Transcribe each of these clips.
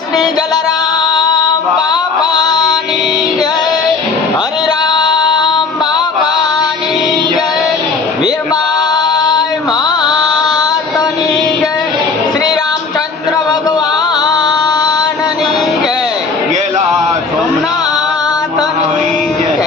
श्री जलराम बापानी जय, हरिराम बापानी जय, वीरबाई मातनी जय, श्री रामचंद्र भगवाननी जय, गेला सोमनाथनी जय.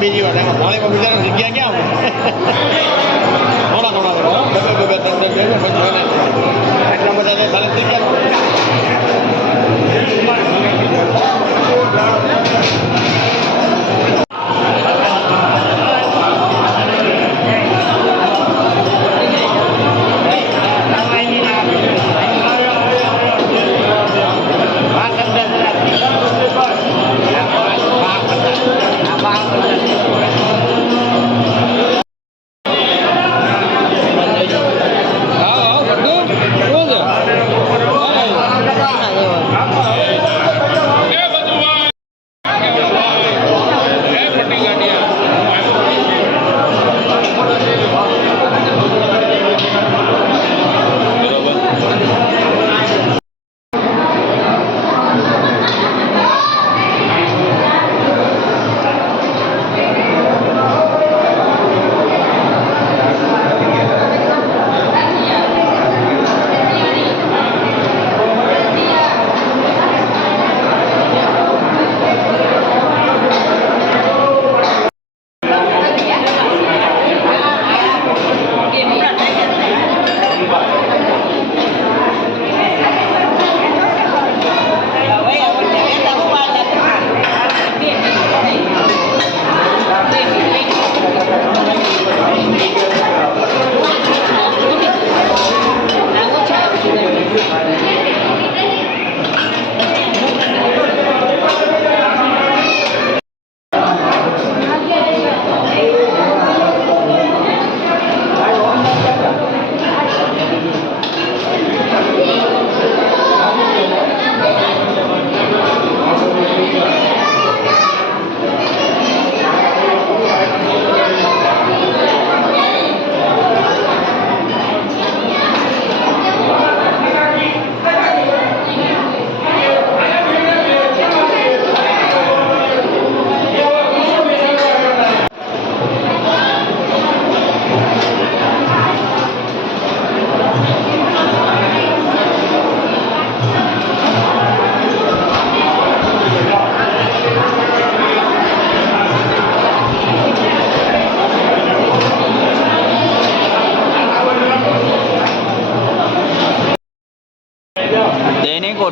બીજી વાર પાણીમાં બીજાને જગ્યા ક્યાં થોડા થોડા એટલા બધા બેલેન્સ થઈ ગયા.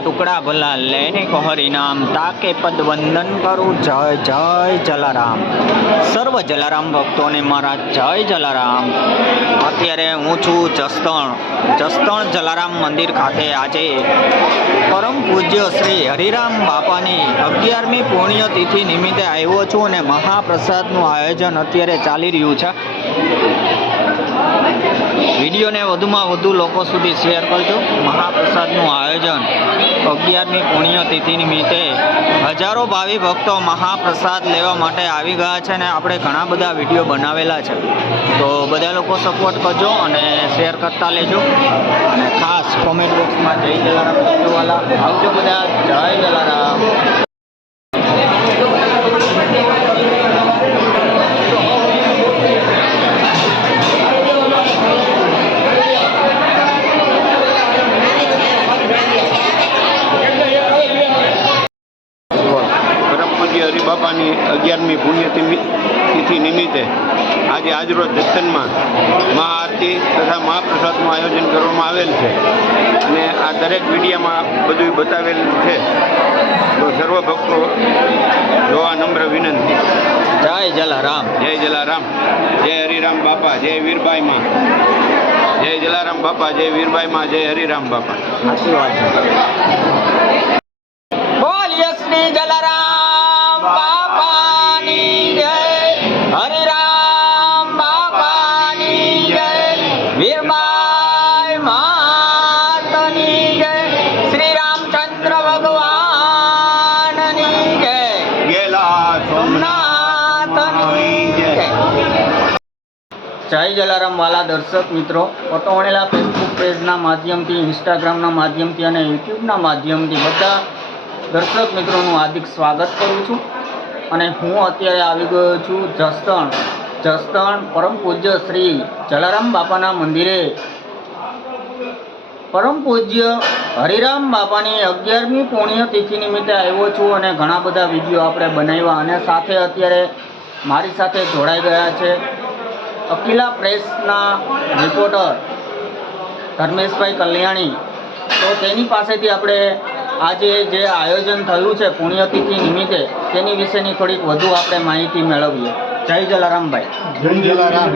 ટુકડા ભલા લેને કો હરિનામ તાકે પદ વંદન કરું. જય જય જલારામ. સર્વ જલારામ ભક્તોને મારા જય જલારામ. અત્યારે હું છું જસદણ જલારામ મંદિર ખાતે. આજે પરમ પૂજ્ય શ્રી હરિરામ બાપાની 11મી પુણ્યતિથિ નિમિત્તે આવ્યો છું અને મહાપ્રસાદનું આયોજન અત્યારે ચાલી રહ્યું છે. વિડીયોને વધુમાં વધુ લોકો સુધી શેર કરજો. મહાપ્રસાદનું આયોજન 11મી પુણ્યતિથિ નિમિત્તે હજારો ભાવિ ભક્તો મહાપ્રસાદ લેવા માટે આવી ગયા છે અને આપણે ઘણા બધા વિડીયો બનાવેલા છે. તો બધા લોકો સપોર્ટ કરજો અને શેર કરતા લેજો અને ખાસ કોમેન્ટ બોક્સમાં જય જલારામ લખવાલા આવજો બધા. જય જલારામ. આજે આજરોજ જતનમાં મહાઆરતી તથા મહાપ્રસાદનું આયોજન કરવામાં આવેલ છે અને આ દરેક મીડિયામાં બધું બતાવેલ છે. તો સર્વ ભક્તો જોવા નમ્ર વિનંતી. જય જલારામ. જય જલારામ, જય હરિરામ બાપા, જય વીરબાઈ માં, જય જલારામ બાપા, જય વીરબાઈ માં, જય હરિરામ બાપા. સાચી વાત છે. બોલીએ શ્રી જલારામ બાપાની જય, હરિરામ બાપાની જય, વીરબાઈ માતની જય, શ્રી રામચંદ્ર ભગવાનની જય, ગેલા સોમનાથની જય. જય જલારામ વાલા દર્શક મિત્રો, પટોણેલા ફેસબુક પેજના માધ્યમથી, ઇન્સ્ટાગ્રામના માધ્યમથી અને યુટ્યુબના માધ્યમથી બધા દર્શક મિત્રોનું હાર્દિક સ્વાગત કરું છું. અને હું અત્યારે આવી ગયો છું જસદણ પરમ પૂજ્ય શ્રી જલારામ બાપાના મંદિરે. પરમ પૂજ્ય હરિરામ બાપાની 11મી પુણ્યતિથિ નિમિત્તે આવ્યો છું અને ઘણા બધા વિડીયો આપણે બનાવ્યા અને સાથે અત્યારે મારી સાથે જોડાઈ ગયા છે અકિલા પ્રેસના રિપોર્ટર ધર્મેશભાઈ કલ્યાણી. તો તેની પાસેથી આપણે આજે જે આયોજન થયું છે પુણ્યતિથિ નિમિત્તે તેની વિશેની થોડીક વધુ આપણે માહિતી મેળવીએ. જય જલારામભાઈ. જય જલારામ.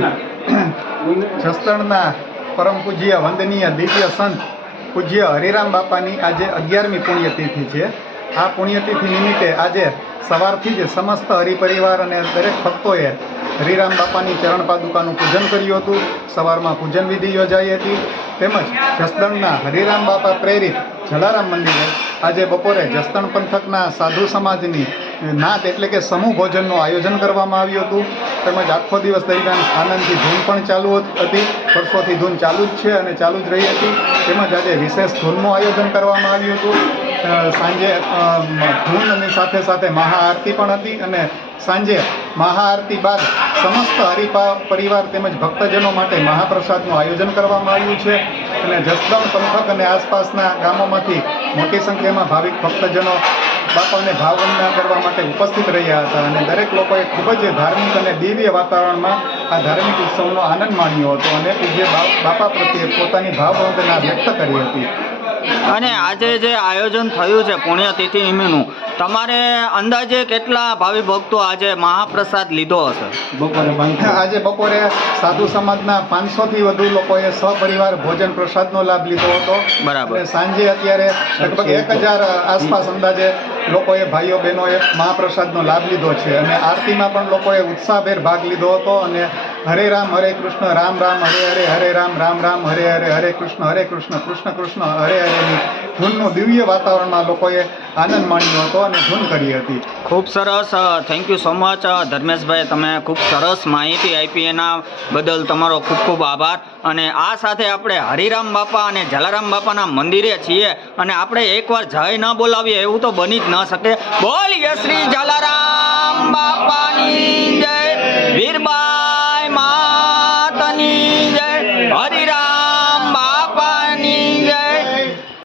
જસદણના પરમ પૂજ્ય વંદનીય દિવ્ય સંત પૂજ્ય હરિરામ બાપાની આજે 11મી પુણ્યતિથિ છે. આ પુણ્યતિથિ નિમિત્તે આજે સવારથી જ સમસ્ત હરિપરિવાર અને દરેક ભક્તોએ હરિરામ બાપાની ચરણ પાદુકાનું પૂજન કર્યું હતું. સવારમાં પૂજન વિધિ યોજાઈ હતી. તેમજ જસદણના હરિરામ બાપા પ્રેરિત જલારામ મંદિરે આજે બપોરે જસદણ પંથકના સાધુ સમાજની નાત એટલે કે સમૂહ ભોજનનું આયોજન કરવામાં આવ્યું હતું. તેમજ આખો દિવસ દરમિયાન આનંદથી ધૂન પણ ચાલુ હતી. વર્ષોથી ધૂન ચાલુ જ છે અને ચાલુ જ રહી હતી. તેમજ આજે વિશેષ ધૂનનું આયોજન કરવામાં આવ્યું હતું. સાંજે ધૂન અને સાથે સાથે મહાઆરતી પણ હતી અને સાંજે મહાઆરતી બાદ સમસ્ત પરિવાર તેમજ ભક્તજનો માટે મહાપ્રસાદનું આયોજન કરવામાં આવ્યું છે. અને જસદણ પંથક અને આસપાસના ગામોમાંથી મોટી સંખ્યામાં ભાવિક ભક્તજનો બાપાને ભાવવંદના કરવા માટે ઉપસ્થિત રહ્યા હતા અને દરેક લોકોએ ખૂબ જ ધાર્મિક અને દિવ્ય વાતાવરણમાં આ ધાર્મિક ઉત્સવનો આનંદ માણ્યો હતો અને પૂજ્ય બાપા પ્રત્યે પોતાની ભાવવંદના વ્યક્ત કરી હતી. અને આજે જે આયોજન થયું છે પુણ્યતિથિ નિમિત્તનું, તમારે અંદાજે કેટલા ભાવિ ભક્તો આજે મહાપ્રસાદ લીધો હશે? આજે બપોરે સાધુ સમાજના 500થી વધુ લોકોએ સહપરિવાર ભોજન પ્રસાદનો લાભ લીધો હતો. બરાબર. અને સાંજે અત્યારે લગભગ 1000 આસપાસ અંદાજે લોકોએ ભાઈઓ બહેનોએ મહાપ્રસાદનો લાભ લીધો છે. અને આરતીમાં પણ લોકોએ ઉત્સાહભેર ભાગ લીધો હતો અને હરે રામ હરે કૃષ્ણ રામ રામ હરે હરે, હરે રામ રામ રામ હરે હરે, હરે કૃષ્ણ કૃષ્ણ કૃષ્ણ હરે હરેની ધૂનનું દિવ્ય વાતાવરણમાં લોકોએ આનંદ માણ્યો હતો અને ધૂન કરી હતી. ખૂબ સરસ. Thank you so much Dharmeshbhai, તમે ખૂબ સરસ માહિતી આપી, એના બદલ તમારો ખૂબ ખૂબ આભાર. અને આ સાથે આપણે હરિરામ બાપા અને જલારામ બાપાના મંદિરે છીએ અને આપણે એકવાર જય ન બોલાવીએ એવું તો બની જ ન શકે. બોલીએ શ્રી જલારામ બાપાની જય.